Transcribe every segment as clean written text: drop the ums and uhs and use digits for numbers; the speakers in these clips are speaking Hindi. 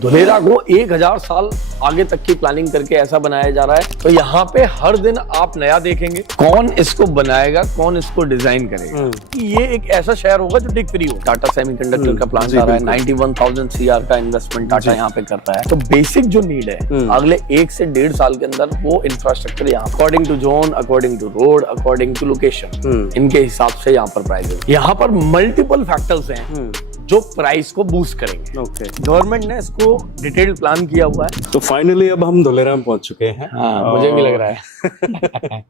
धुलेरा को 1000 साल आगे तक की प्लानिंग करके ऐसा बनाया जा रहा है। तो यहाँ पे हर दिन आप नया देखेंगे, कौन इसको बनाएगा, कौन इसको डिजाइन करेगा। ये एक ऐसा शहर होगा जो डिग फ्री हो। टाटा सेमीकंडक्टर का प्लांट आ रहा है, 91,000 CR का इन्वेस्टमेंट टाटा यहाँ पे करता है। तो बेसिक जो नीड है अगले 1 से 1.5 साल के अंदर वो इंफ्रास्ट्रक्चर यहाँ according to zone, according to road, according to location, इनके हिसाब से यहाँ पर प्राइस है। यहाँ पर मल्टीपल फैक्टर्स हैं जो प्राइस को बूस्ट करेंगे। गवर्नमेंट ने इसको डिटेल्ड प्लान किया हुआ है। तो फाइनली अब हम धुलेरा में पहुंच चुके हैं। हाँ, मुझे भी लग रहा है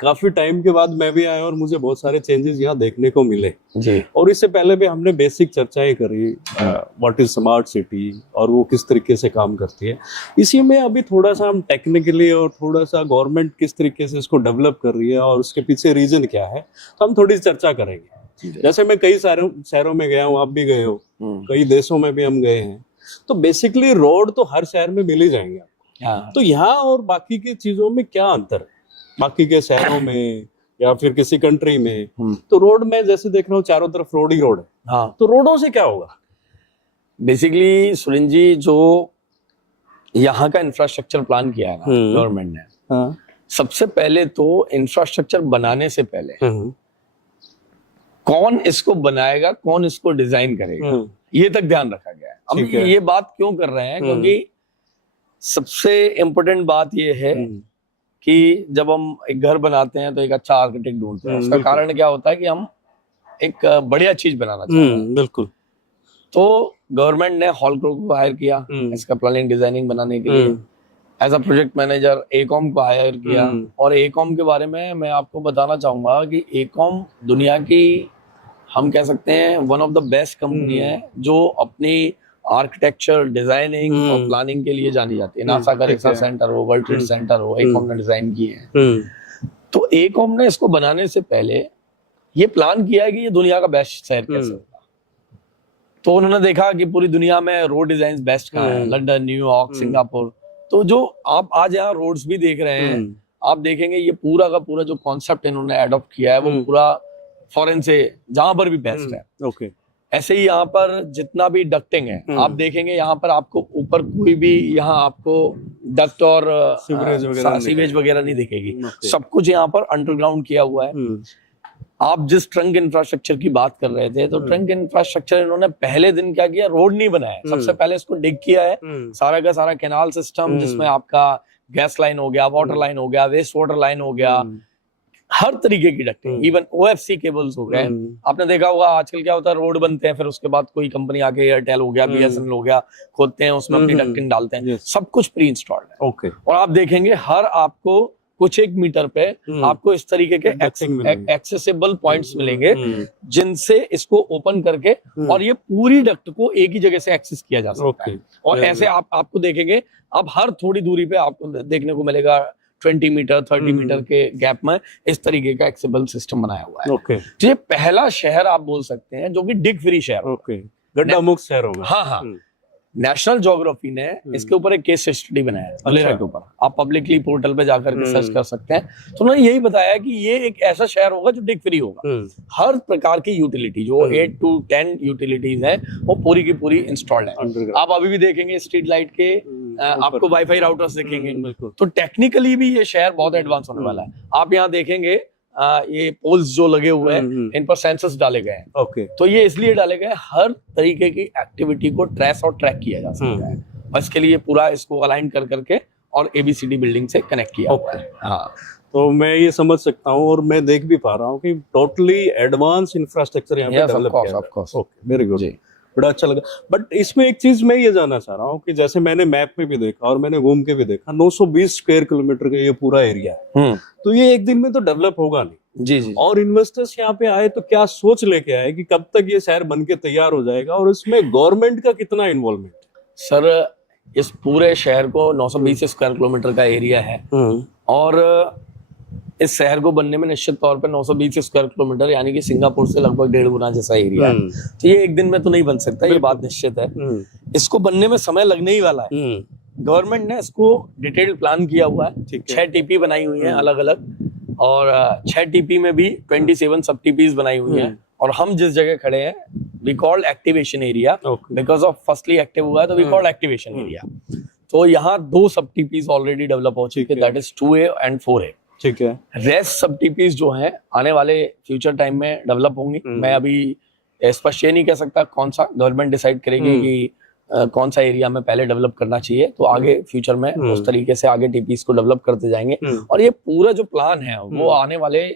काफी टाइम के बाद मैं भी आया और मुझे बहुत सारे चेंजेस यहाँ देखने को मिले जी। और इससे पहले भी हमने बेसिक चर्चाएं करी, व्हाट इज स्मार्ट सिटी और वो किस तरीके से काम करती है। इसी में अभी थोड़ा सा हम टेक्निकली और थोड़ा सा गवर्नमेंट किस तरीके से इसको डेवलप कर रही है और उसके पीछे रीजन क्या है, तो हम थोड़ी चर्चा करेंगे। जैसे मैं कई सारे शहरों में गया हूँ, आप भी गए हो, कई देशों में भी हम गए हैं। तो बेसिकली रोड तो हर शहर में मिल ही जाएंगे आपको। तो यहाँ और बाकी की चीजों में क्या अंतर है, बाकी के शहरों में या फिर किसी कंट्री में? तो रोड में जैसे देख रहा हूँ चारों तरफ रोड ही रोड है। हाँ, तो रोडों से क्या होगा? बेसिकली सुरेंद्र जी, जो यहाँ का इंफ्रास्ट्रक्चर प्लान किया है ना गवर्नमेंट ने, सबसे पहले तो इंफ्रास्ट्रक्चर बनाने से पहले कौन इसको बनाएगा, कौन इसको डिजाइन करेगा, ये तक ध्यान रखा गया है। अब ये बात क्यों कर रहे हैं, क्योंकि सबसे इम्पोर्टेंट बात ये है कि जब हम एक घर बनाते हैं तो एक अच्छा आर्किटेक्ट ढूंढते हैं। उसका कारण क्या होता है कि हम एक बढ़िया चीज बनाना चाहते हैं। बिल्कुल। तो गवर्नमेंट ने हॉलक्रो को हायर किया इसका प्लानिंग डिजाइनिंग बनाने के लिए। एज अ प्रोजेक्ट मैनेजर एकॉम को हायर किया। और एकॉम के बारे में मैं आपको बताना चाहूंगा कि एकॉम दुनिया की, हम कह सकते हैं, one of the best company है जो अपनी आर्किटेक्चर, डिजाइनिंग और प्लानिंग के लिए जानी जाती है। नासा का रिसर्च सेंटर हो, वर्ल्ड ट्रेड सेंटर हो, एकॉम ने डिजाइन किए हैं। तो एकॉम ने इसको बनाने से पहले ये प्लान किया है कि ये दुनिया का बेस्ट शहर कैसे होगा। तो उन्होंने देखा कि पूरी दुनिया में रोड डिजाइन बेस्ट कहाँ है, लंदन, न्यूयॉर्क, सिंगापुर। तो जो आप आज यहाँ रोड्स भी देख रहे हैं, आप देखेंगे ये पूरा का पूरा जो कॉन्सेप्ट इन्होंने एडॉप्ट किया है वो पूरा फॉरेन से जहां पर भी बेस्ट है। ऐसे ही यहाँ पर जितना भी डक्टिंग है, आप देखेंगे यहाँ पर आपको ऊपर कोई भी यहाँ आपको डक्ट और सीवेज वगैरह नहीं दिखेगी। सब कुछ यहाँ पर अंडरग्राउंड किया हुआ है। आप जिस ट्रंक इंफ्रास्ट्रक्चर की बात कर रहे थे, तो ट्रंक इंफ्रास्ट्रक्चर इन्होंने पहले दिन क्या किया, रोड नहीं बनाया। सबसे पहले इसको डिग किया है, सारा का सारा कैनाल सिस्टम, जिसमें आपका गैस लाइन हो गया, वाटर लाइन हो गया, वेस्ट वाटर लाइन हो गया, हर तरीके की डक्टिंग, इवन OFC केबल्स हो गए। आपने देखा होगा आजकल क्या होता है, रोड बनते हैं, फिर उसके बाद कोई कंपनी आके एयरटेल हो गया, BSNL हो गया, खोदते हैं, उसमें अपनी डक्टिंग डालते हैं। सब कुछ प्री इंस्टॉल्ड है। और आप देखेंगे हर आपको कुछ 1 मीटर पे आपको इस तरीके के एक्सेसिबल पॉइंट्स मिलेंगे, जिनसे इसको ओपन करके और ये पूरी डक्ट को एक ही जगह से एक्सेस किया जा सकता है। और ऐसे आपको देखेंगे, अब हर थोड़ी दूरी पे आपको देखने को मिलेगा 20 मीटर 30 मीटर के गैप में इस तरीके का एक्सेसिबल सिस्टम बनाया हुआ है। तो ये पहला शहर आप बोल सकते हैं जो कि डिग फ्री शहर, गड्ढा मुक्त शहर होगा। हाँ। नेशनल ज्योग्राफी ने इसके ऊपर एक केस स्टडी बनाया है धुलेरा के ऊपर। आप पब्लिकली पोर्टल पे जाकर के सर्च कर सकते हैं। तो उन्होंने यही बताया कि ये एक ऐसा शहर होगा जो डिग फ्री होगा। हर प्रकार की यूटिलिटी, जो 8 to 10 यूटिलिटीज है, वो पूरी की पूरी इंस्टॉल्ड है। आप अभी भी देखेंगे स्ट्रीट लाइट के आपको वाईफाई राउटर्स दिखेंगे। तो टेक्निकली भी ये शहर बहुत एडवांस होने वाला है। आप यहाँ देखेंगे ये पोल्स जो लगे हुए हैं, इन पर सेंसर्स डाले गए हैं। तो ये इसलिए डाले गए, हर तरीके की एक्टिविटी को ट्रेस और ट्रैक किया जा सकता है। और इसके लिए पूरा इसको अलाइन कर करके और ABCD बिल्डिंग से कनेक्ट किया हुआ है। हाँ, तो मैं ये समझ सकता हूँ और मैं देख भी पा रहा हूँ कि टोटली एडवांस इंफ्रास्ट्रक्चर यहाँ पे डेवलप किया है। वेरी गुड, बड़ा अच्छा लगा। बट इसमें एक चीज मैं ये जानना चाह रहा हूँ कि जैसे मैंने मैप में भी देखा और मैंने घूम के भी देखा, 920 स्क्वायर किलोमीटर का ये पूरा एरिया है। तो ये एक दिन में तो डेवलप होगा नहीं। जी। और इन्वेस्टर्स यहाँ पे आए तो क्या सोच लेके आए कि कब तक ये शहर बन के तैयार हो जाएगा, और इसमें गवर्नमेंट का कितना इन्वॉल्वमेंट? सर, इस पूरे शहर को 920 स्क्वायर किलोमीटर का एरिया है और इस शहर को बनने में निश्चित तौर पर 920 स्क्वायर किलोमीटर यानी कि सिंगापुर से लगभग 1.5 गुना जैसा एरिया है। तो ये एक दिन में तो नहीं बन सकता, ये बात निश्चित है। इसको बनने में समय लगने ही वाला है। गवर्नमेंट ने इसको डिटेल्ड प्लान किया हुआ है। 6 TP बनाई हुई है अलग अलग, और 6 TP में भी 27 सब TPs बनाई हुई है। और हम जिस जगह खड़े हैं we called activation area because of firstly active हुआ है तो वी कॉल्ड एक्टिवेशन एरिया। तो यहाँ 2 सब टीपीज ऑलरेडी डेवलप हो चुके हैं, that is 2A and 4A। ठीक है, रेस्ट सब टीपीज जो हैं आने वाले फ्यूचर टाइम में डेवलप होंगी। मैं अभी स्पष्ट ये नहीं कह सकता कौन सा, गवर्नमेंट डिसाइड करेगी कि कौन सा एरिया में पहले डेवलप करना चाहिए, तो आगे फ्यूचर में उस तरीके से आगे टीपीस को डेवलप करते जाएंगे। और ये पूरा जो प्लान है वो आने वाले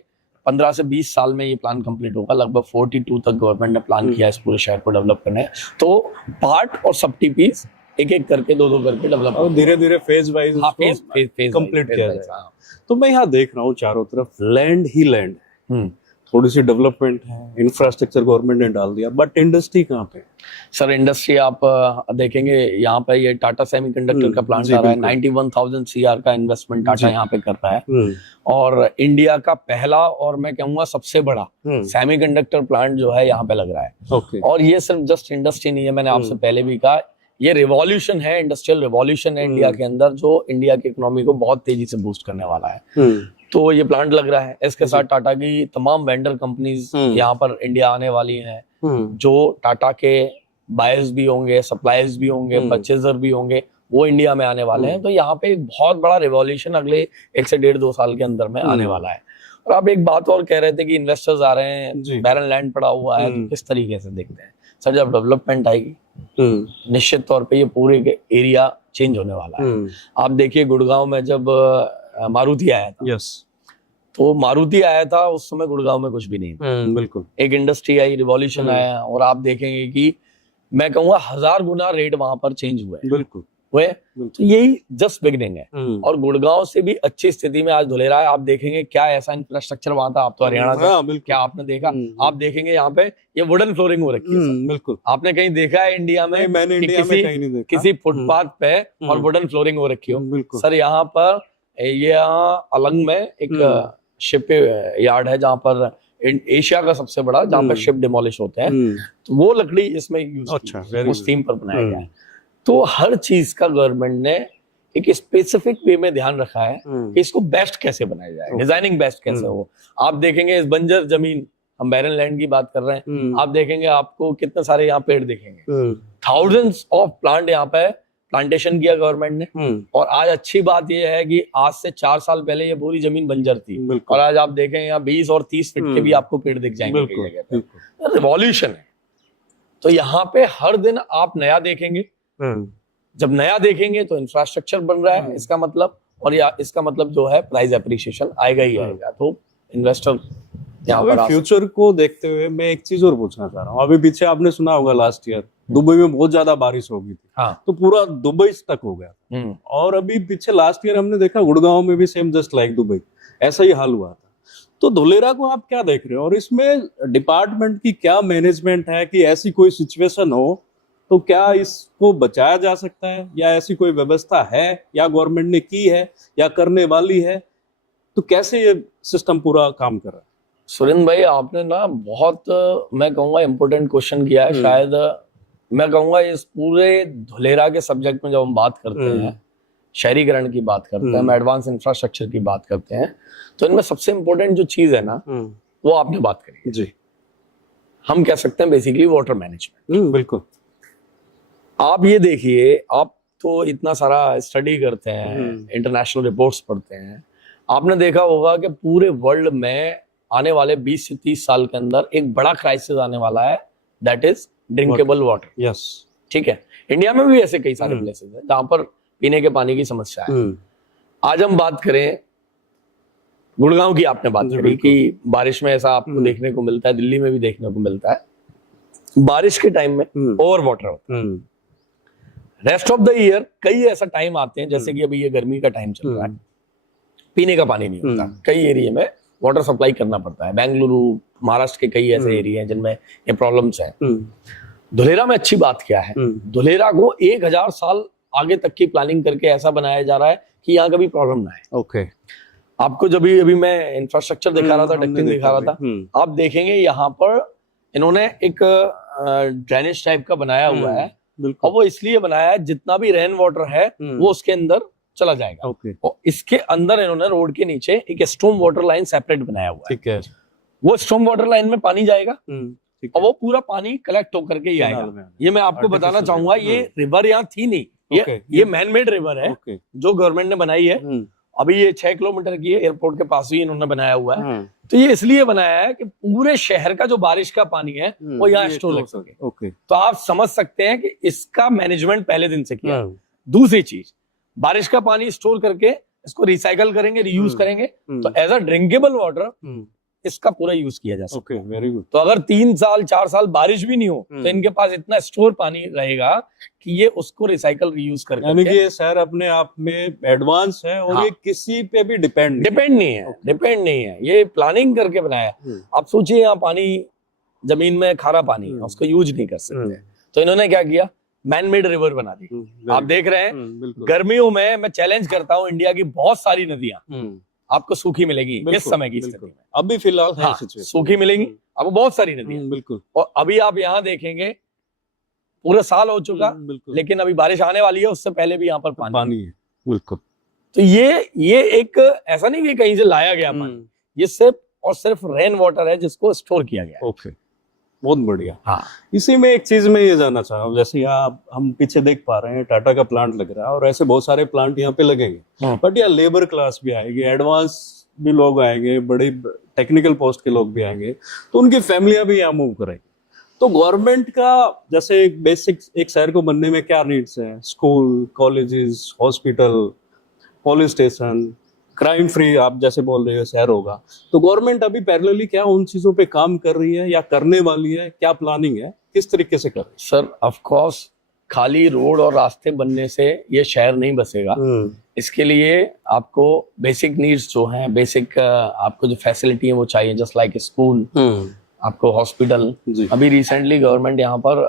15 से 20 साल में ये प्लान कंप्लीट होगा। लगभग 42 तक गवर्नमेंट ने प्लान किया इस पूरे शहर को डेवलप करने। तो पार्ट और सब टीपीस एक एक करके 2-2 करके डेवलप और धीरे धीरे फेज वाइज कंप्लीट किया जाएगा। तो मैं यहाँ देख रहा हूँ चारों तरफ लैंड ही लैंड है, थोड़ी सी डेवलपमेंट है, इंफ्रास्ट्रक्चर गवर्नमेंट ने डाल दिया, बट इंडस्ट्री कहाँ पे? सर इंडस्ट्री आप देखेंगे यहाँ पे ये टाटा सेमीकंडक्टर का प्लांट आ रहा है, 91,000 CR का इन्वेस्टमेंट टाटा यहाँ पे कर रहा है। और इंडिया का पहला और मैं कहूँगा सबसे बड़ा सेमीकंडक्टर प्लांट जो है यहाँ पे लग रहा है। और ये सिर्फ जस्ट इंडस्ट्री नहीं है, मैंने आपसे पहले भी कहा, ये रिवॉल्यूशन है, इंडस्ट्रियल रिवॉल्यूशन है इंडिया के अंदर, जो इंडिया की इकोनॉमी को बहुत तेजी से बूस्ट करने वाला है। तो ये प्लांट लग रहा है, इसके साथ टाटा की तमाम वेंडर कंपनीज यहाँ पर इंडिया आने वाली हैं, जो टाटा के बायर्स भी होंगे, सप्लायर्स भी होंगे, परचेजर भी होंगे, वो इंडिया में आने वाले हैं। तो यहाँ पे एक बहुत बड़ा रिवॉल्यूशन अगले 1 से 1.5-2 साल के अंदर में आने वाला है। और आप एक बात और कह रहे थे कि इन्वेस्टर्स आ रहे हैं, बैरन लैंड पड़ा हुआ है, तो किस तरीके से देखते हैं? सर जब डेवलपमेंट आएगी निश्चित तौर पे ये पूरे एरिया चेंज होने वाला है। आप देखिए गुड़गांव में जब मारुति आया था, तो मारुति आया था उस समय गुड़गांव में कुछ भी नहीं था, बिल्कुल एक इंडस्ट्री आई, रिवॉल्यूशन आया, और आप देखेंगे कि मैं कहूँगा 1000 गुना रेट वहां पर चेंज हुआ है। बिल्कुल हुए, तो यही जस्ट बिगनिंग है। और गुड़गांव से भी अच्छी स्थिति में आज धुलेरा है। आप देखेंगे क्या ऐसा इंफ्रास्ट्रक्चर वहां था, आप तो हरियाणा से, क्या आपने देखा? आप देखेंगे यहाँ पे ये वुडन फ्लोरिंग हो रखी है। बिल्कुल, आपने कहीं देखा है इंडिया में? मैंने इंडिया में कहीं नहीं देखा किसी फुटपाथ पे और वुडन फ्लोरिंग हो रखी हो। सर यहाँ पर ये अलंग में एक शिप यार्ड है जहाँ पर एशिया का सबसे बड़ा, जहाँ पर शिप डिमोलिश होते हैं, तो वो लकड़ी इसमें यूज उस थीम पर बनाया गया है। तो हर चीज का गवर्नमेंट ने एक स्पेसिफिक वे में ध्यान रखा है कि इसको बेस्ट कैसे बनाया जाए, डिजाइनिंग बेस्ट कैसे हो। आप देखेंगे इस बंजर जमीन, हम बैरन लैंड की बात कर रहे हैं, आप देखेंगे आपको कितने सारे यहाँ पेड़ दिखेंगे, थाउजेंड्स ऑफ प्लांट यहाँ पे प्लांटेशन किया गवर्नमेंट ने। और आज अच्छी बात यह है कि आज से 4 साल पहले ये पूरी जमीन बंजर थी, और आज आप देखें यहाँ 20 और 30 फीट के भी आपको पेड़ दिख जाएंगे कई जगह पे। रिवॉल्यूशन है। तो यहाँ पे हर दिन आप नया देखेंगे, जब नया देखेंगे तो इंफ्रास्ट्रक्चर बन रहा है इसका मतलब, और या इसका मतलब जो है प्राइस एप्रिसिएशन आएगा ही आएगा। तो इन्वेस्टर यहाँ पर फ्यूचर को देखते हुए मैं एक चीज और पूछना चाह रहा हूँ। अभी पीछे आपने सुना होगा लास्ट ईयर दुबई में बहुत ज्यादा बारिश हो गई थी, तो पूरा दुबई तक हो गया। और अभी पीछे लास्ट ईयर हमने देखा गुड़गांव में भी सेम जस्ट लाइक दुबई ऐसा ही हाल हुआ था। तो धुलेरा को आप क्या देख रहे हो, और इसमें डिपार्टमेंट की क्या मैनेजमेंट है कि ऐसी कोई सिचुएशन हो तो क्या इसको बचाया जा सकता है, या ऐसी कोई व्यवस्था है या गवर्नमेंट ने की है या करने वाली है, तो कैसे ये सिस्टम पूरा काम कर रहा है? सुरेंद्र भाई आपने ना बहुत मैं कहूँगा इम्पोर्टेंट क्वेश्चन किया है। शायद मैं कहूँगा इस पूरे धुलेरा के सब्जेक्ट में जब हम बात करते हैं, शहरीकरण की बात करते हैं, हम एडवांस इंफ्रास्ट्रक्चर की बात करते हैं, तो इनमें सबसे इम्पोर्टेंट जो चीज है ना वो आपने बात करी जी, हम कह सकते हैं बेसिकली वाटर मैनेजमेंट। बिल्कुल, आप ये देखिए, आप तो इतना सारा स्टडी करते हैं, इंटरनेशनल रिपोर्ट्स पढ़ते हैं, आपने देखा होगा कि पूरे वर्ल्ड में आने वाले 20 से 30 साल के अंदर एक बड़ा क्राइसिस आने वाला है, that is drinkable water. Yes, ठीक है। इंडिया में भी ऐसे कई सारे प्लेसेस हैं जहां पर पीने के पानी की समस्या है। आज हम बात करें गुड़गांव की, आपने बात करी कि बारिश में ऐसा आपको देखने को मिलता है, दिल्ली में भी देखने को मिलता है, बारिश के टाइम में ओवर वाटर होता है। रेस्ट ऑफ द ईयर कई ऐसा टाइम आते हैं, जैसे कि अभी ये गर्मी का टाइम चल रहा है, पीने का पानी नहीं होता, कई एरिया में वाटर सप्लाई करना पड़ता है। बेंगलुरु, महाराष्ट्र के कई ऐसे एरिया हैं जिनमें ये प्रॉब्लम्स हैं। धुलेरा में अच्छी बात क्या है, धुलेरा को 1000 साल आगे तक की प्लानिंग करके ऐसा बनाया जा रहा है कि यहाँ कभी प्रॉब्लम ना आए। ओके, आपको जब अभी मैं इंफ्रास्ट्रक्चर दिखा रहा था, डक्टिंग दिखा रहा था, आप देखेंगे यहाँ पर इन्होंने एक ड्रेनेज टाइप का बनाया हुआ है, और वो इसलिए बनाया है जितना भी रेन वाटर है वो उसके अंदर चला जाएगा। और इसके अंदर इन्होंने रोड के नीचे एक स्टॉर्म वाटर लाइन सेपरेट बनाया हुआ है। ठीक है, वो स्टॉर्म वाटर लाइन में पानी जाएगा ठीक और है। वो पूरा पानी कलेक्ट होकर के ही कैनाल आएगा। में आना। ये मैं आपको बताना Artificial चाहूंगा, river, ये रिवर यहाँ थी नहीं, ये मैन मेड रिवर है ओके। जो गवर्नमेंट ने बनाई है। अभी ये 6 किलोमीटर की है, एयरपोर्ट के पास ही इन्होंने बनाया हुआ है। तो ये इसलिए बनाया है कि पूरे शहर का जो बारिश का पानी है वो यहाँ स्टोर हो सके। ओके। तो आप समझ सकते हैं कि इसका मैनेजमेंट पहले दिन से किया है। दूसरी चीज, बारिश का पानी स्टोर करके इसको रिसाइकल करेंगे, रीयूज करेंगे, तो एज अ ड्रिंकेबल वाटर इसका पूरा यूज किया जा सकता है। Okay, very good. तो अगर 3 साल 4 साल बारिश भी नहीं हो तो इनके पास इतना स्टोर पानी रहेगा कि ये उसको रिसाइकल रीयूज कर यानी कि ये शहर अपने आप में एडवांस है और हाँ। ये किसी पे भी डिपेंड डिपेंड नहीं है, ये प्लानिंग करके बनाया। आप सोचिए यहाँ पानी जमीन में खारा पानी है, उसको यूज नहीं कर सकते, तो इन्होंने क्या किया, मैन मेड रिवर बना दी। आप देख रहे हैं गर्मियों में मैं चैलेंज करता हूँ, इंडिया की बहुत सारी नदियां आपको सूखी मिलेगी इस समय की स्थिति में। अभी फिलहाल हाँ, सूखी मिलेगी, अब बहुत सारी नदियां बिल्कुल। और अभी आप यहाँ देखेंगे पूरा साल हो चुका, लेकिन अभी बारिश आने वाली है, उससे पहले भी यहाँ पर पानी है। बिल्कुल। तो ये एक ऐसा नहीं कि कहीं से लाया गया पानी, ये सिर्फ और सिर्फ रेन वाटर है जिसको स्टोर किया गया है। ओके, बहुत बढ़िया। हाँ, इसी में एक चीज मैं ये जानना चाह रहा हूँ, जैसे यहाँ हम पीछे देख पा रहे हैं टाटा का प्लांट लग रहा है और ऐसे बहुत सारे प्लांट यहाँ पे लगेंगे, बट यहाँ लेबर क्लास भी आएगी, एडवांस भी लोग आएंगे, बड़े टेक्निकल पोस्ट के लोग भी आएंगे, तो उनकी फैमिलियां भी यहाँ मूव करेंगी। तो गवर्नमेंट का जैसे एक बेसिक एक शहर को बनने में क्या नीड्स है, school, colleges, hospital, police station, crime free आप जैसे बोल रहे हो शहर होगा, तो गवर्नमेंट अभी पैरेलली क्या उन चीजों पे काम कर रही है या करने वाली है, क्या प्लानिंग है, किस तरीके से कर रही है? सर ऑफ कोर्स खाली रोड और रास्ते बनने से ये शहर नहीं बसेगा। इसके लिए आपको बेसिक नीड्स जो हैं, बेसिक आपको जो फैसिलिटी है वो चाहिए, जस्ट लाइक स्कूल, आपको हॉस्पिटल। अभी रिसेंटली गवर्नमेंट यहाँ पर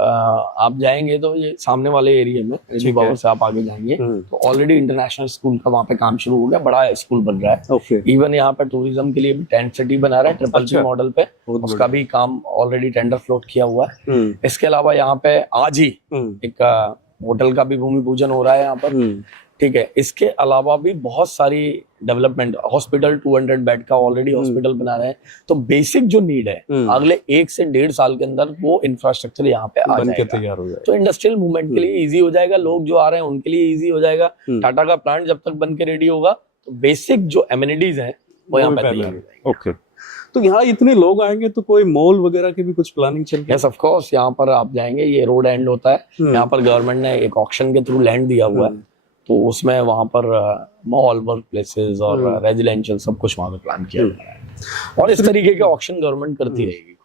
आप जाएंगे तो ये सामने वाले एरिया में रेडी बाबू से आप आगे जाएंगे तो ऑलरेडी इंटरनेशनल स्कूल का वहाँ पे काम शुरू हो गया, बड़ा स्कूल बन रहा है। इवन यहाँ पे टूरिज्म के लिए भी टेंट सिटी बना रहा है ट्रिपल सी मॉडल पे, उसका भी काम ऑलरेडी टेंडर फ्लोट किया हुआ है। इसके अलावा यहाँ पे आज ही एक होटल का भी भूमि पूजन हो रहा है यहाँ पर, ठीक है। इसके अलावा भी बहुत सारी डेवलपमेंट, हॉस्पिटल 200 बेड का ऑलरेडी हॉस्पिटल बना रहे हैं। तो बेसिक जो नीड है अगले 1 से 1.5 साल के अंदर वो इंफ्रास्ट्रक्चर यहाँ पे आ जाएगा, तैयार हो जाएगा। तो इंडस्ट्रियल मूवमेंट के लिए इजी हो जाएगा, लोग जो आ रहे हैं उनके लिए इजी हो जाएगा। टाटा का प्लांट जब तक बन के रेडी होगा तो बेसिक जो एमिनिटीज हैं वो यहाँ पे तैयार हो जाएंगे। ओके, तो यहाँ इतने लोग आएंगे तो कोई मॉल वगैरह की भी कुछ प्लानिंग चल रही है? यस ऑफ कोर्स, यहाँ पर आप जाएंगे, ये रोड एंड होता है, यहाँ पर गवर्नमेंट ने एक ऑक्शन के थ्रू लैंड दिया हुआ है, तो उसमें वहां पर मॉल, वर्क प्लेसेस और रेजिडेंशियल सब कुछ वहां पे प्लान किया गया है और इस तरीके के ऑक्शन गवर्नमेंट करती रहेगी।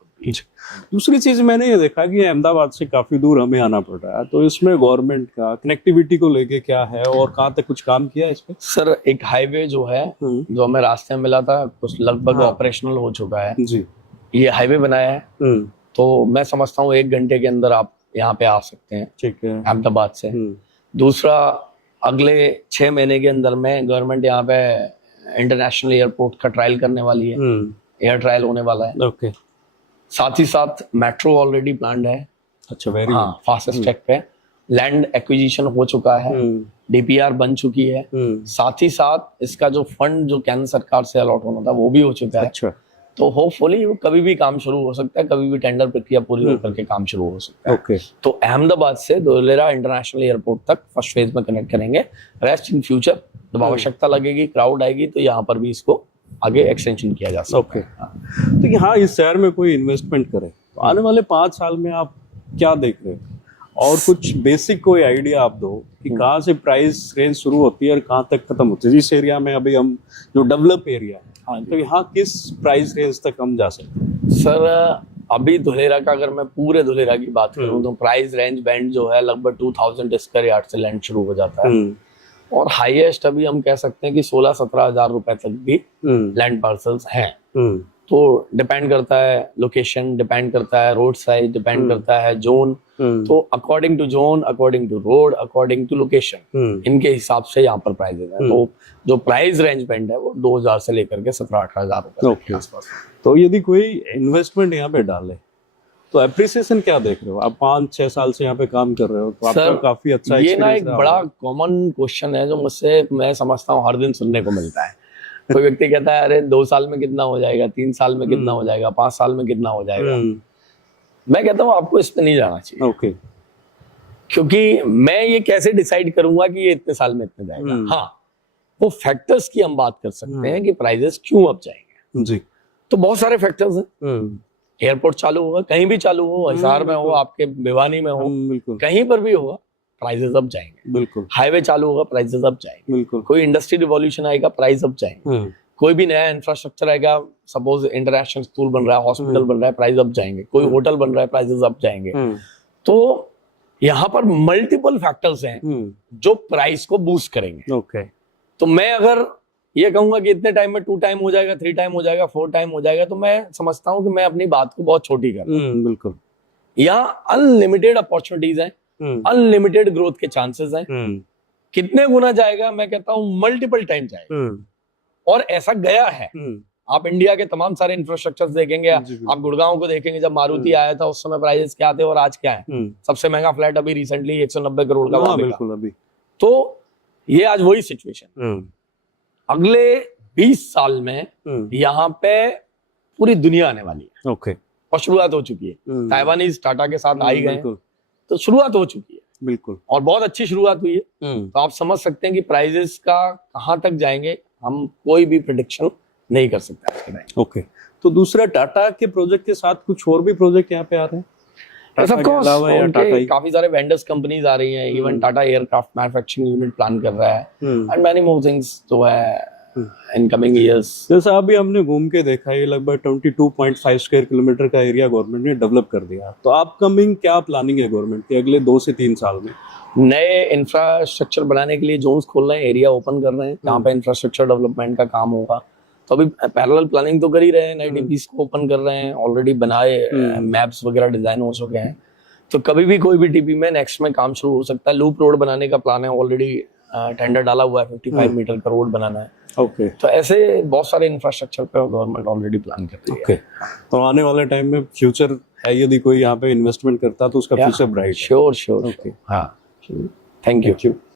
दूसरी चीज मैंने ये देखा कि अहमदाबाद से काफी दूर हमें आना पड़ रहा है, तो इसमें गवर्नमेंट का कनेक्टिविटी को लेके क्या है और कहाँ तक कुछ काम किया है इस पे? सर एक हाईवे जो है जो हमें रास्ते में मिला था कुछ लगभग ऑपरेशनल हो चुका है जी। ये हाईवे बनाया है, तो मैं समझता हूँ 1 घंटे के अंदर आप यहाँ पे आ सकते हैं, ठीक है, अहमदाबाद से। दूसरा, अगले 6 महीने के अंदर में गवर्नमेंट यहाँ पे इंटरनेशनल एयरपोर्ट का ट्रायल करने वाली है, एयर ट्रायल होने वाला है। ओके, साथ ही साथ मेट्रो ऑलरेडी प्लान्ड है। अच्छा, वेरी हाँ, फास्टेस्ट ट्रैक पे लैंड एक्विजिशन हो चुका है, डीपीआर बन चुकी है, साथ ही साथ इसका जो फंड जो केंद्र सरकार से अलॉट होना था वो भी हो चुका है। अच्छा, तो होपफुली कभी भी काम शुरू हो सकता है, कभी भी टेंडर प्रक्रिया पूरी होकर के काम शुरू हो सकता है। ओके, तो अहमदाबाद से धोलेरा इंटरनेशनल एयरपोर्ट तक फर्स्ट फेज में कनेक्ट करेंगे, रेस्ट इन फ्यूचर जब आवश्यकता लगेगी, क्राउड आएगी तो यहाँ पर भी इसको आगे एक्सटेंशन किया जा सकता है। तो यहाँ इस शहर में कोई इन्वेस्टमेंट करे तो आने वाले 5 साल में आप क्या देख रहे हो, और कुछ बेसिक कोई आइडिया आप दो कि कहाँ से प्राइस रेंज शुरू होती है और कहाँ तक खत्म होती है? जिस एरिया में अभी हम जो डेवलप एरिया है, तो यहाँ किस प्राइस रेंज तक हम जा सकते हैं? सर अभी धुलेरा का अगर मैं पूरे धुलेरा की बात करूँ तो प्राइस रेंज बैंड जो है लगभग 2000 स्क्वायर यार्ड से लैंड शुरू हो जाता है, और हाईएस्ट अभी हम कह सकते हैं कि 16-17 हजार रुपए तक भी लैंड पार्सल्स हैं। तो डिपेंड करता है लोकेशन, डिपेंड करता है रोड साइज, डिपेंड करता है जोन, तो according to zone, according to road, according to location, इनके हिसाब से यहाँ पर प्राइजेस है। तो जो प्राइस रेंज बैंड है वो 2000 से लेकर के 17-18 हजार रुपए के आसपास। तो यदि कोई इन्वेस्टमेंट यहाँ पे डाले तो एप्रिसिएशन क्या देख रहे हो? आप 5-6 साल से यहाँ पे काम कर रहे हो तो आपका काफी अच्छा ये ना एक बड़ा कॉमन क्वेश्चन है जो मुझसे मैं समझता हूँ हर दिन सुनने को मिलता है। कोई व्यक्ति कहता है अरे 2 साल में कितना हो जाएगा, 3 साल में कितना हो जाएगा, 5 साल में कितना हो जाएगा। मैं कहता हूँ आपको इस पे नहीं जाना चाहिए, ओके, क्योंकि मैं ये कैसे डिसाइड करूंगा कि ये इतने साल में इतने जाएगा। हाँ, वो फैक्टर्स की हम बात कर सकते हैं कि प्राइजेस क्यों अप जाएंगे। जी, तो बहुत सारे फैक्टर्स हैं। एयरपोर्ट चालू होगा, कहीं भी चालू हो, हिसार में हो, आपके भिवानी में हो, बिल्कुल कहीं पर भी होगा, प्राइजेस अप जाएंगे। बिल्कुल हाईवे चालू होगा, प्राइजेस अप जाएंगे। बिल्कुल। कोई इंडस्ट्री रिवॉल्यूशन आएगा, प्राइस अप जाएंगे। कोई भी नया इंफ्रास्ट्रक्चर आएगा, सपोज इंटरनेशनल स्कूल बन रहा है, हॉस्पिटल बन रहा है, प्राइस अप जाएंगे। कोई होटल बन रहा है, प्राइसेस अप जाएंगे। तो यहाँ पर मल्टीपल फैक्टर्स हैं जो प्राइस को बूस्ट करेंगे। ओके, तो मैं अगर ये कहूंगा कि इतने टाइम में 2 टाइम हो जाएगा, 3 टाइम हो जाएगा, 4 टाइम हो जाएगा, तो मैं समझता हूँ कि मैं अपनी बात को बहुत छोटी कर रहा हूँ। बिल्कुल। यहाँ अनलिमिटेड अपॉर्चुनिटीज हैं, अनलिमिटेड ग्रोथ के चांसेस हैं। कितने गुना जाएगा, मैं कहता हूँ मल्टीपल टाइम जाएगा। और ऐसा गया है। आप इंडिया के तमाम सारे इंफ्रास्ट्रक्चर देखेंगे, आप गुड़गांव को देखेंगे, जब मारुति आया था उस समय प्राइसेस क्या थे और आज क्या है। सबसे महंगा फ्लैट अभी रिसेंटली 190 करोड़ का हुआ। बिल्कुल अभी। तो ये आज वही सिचुएशन। अगले 20 साल में यहाँ पे पूरी दुनिया आने वाली है। ओके, और शुरुआत हो चुकी है। ताइवानीज टाटा के साथ आई गए, तो शुरुआत हो चुकी है। बिल्कुल, और बहुत अच्छी शुरुआत हुई है। तो आप समझ सकते हैं कि प्राइजेस का कहां तक जाएंगे, हम कोई भी प्रेडिक्शन नहीं कर सकते। ओके, तो दूसरा टाटा के प्रोजेक्ट के साथ कुछ और भी प्रोजेक्ट यहाँ पे आ रहे हैं? काफी सारे वेंडर्स कंपनीज आ रही हैं। Even Tata aircraft manufacturing unit plan कर रहा है, एंड मैनी मोर थिंग्स जो है इन कमिंग इयर्स। जैसा अभी हमने घूम के देखा, ये लगभग 22.5 स्क्वायर किलोमीटर का एरिया गवर्नमेंट ने डेवलप कर दिया। तो अपकमिंग क्या प्लानिंग है गवर्नमेंट की अगले 2 से 3 साल में? नए इंफ्रास्ट्रक्चर बनाने के लिए जोन्स खोल रहे हैं, एरिया ओपन कर रहे हैं जहाँ पे इंफ्रास्ट्रक्चर डेवलपमेंट का काम होगा। तो अभी पैरेलल प्लानिंग तो कर ही रहे हैं, नए डीपीस को ओपन कर रहे हैं, ऑलरेडी बनाए मैप्स वगैरह डिजाइन हो चुके हैं। तो कभी भी कोई भी डीपी में नेक्स्ट में काम शुरू हो सकता है। लूप रोड बनाने का प्लान है, ऑलरेडी टेंडर डाला हुआ है, 55 मीटर का रोड बनाना है। ओके, तो ऐसे बहुत सारे इंफ्रास्ट्रक्चर पे गवर्नमेंट ऑलरेडी प्लान कर रही है। ओके, तो आने वाले टाइम में फ्यूचर है, यदि कोई यहाँ पे इन्वेस्टमेंट करता तो उसका फ्यूचर ब्राइट। श्योर। ओके, हाँ, थैंक यू।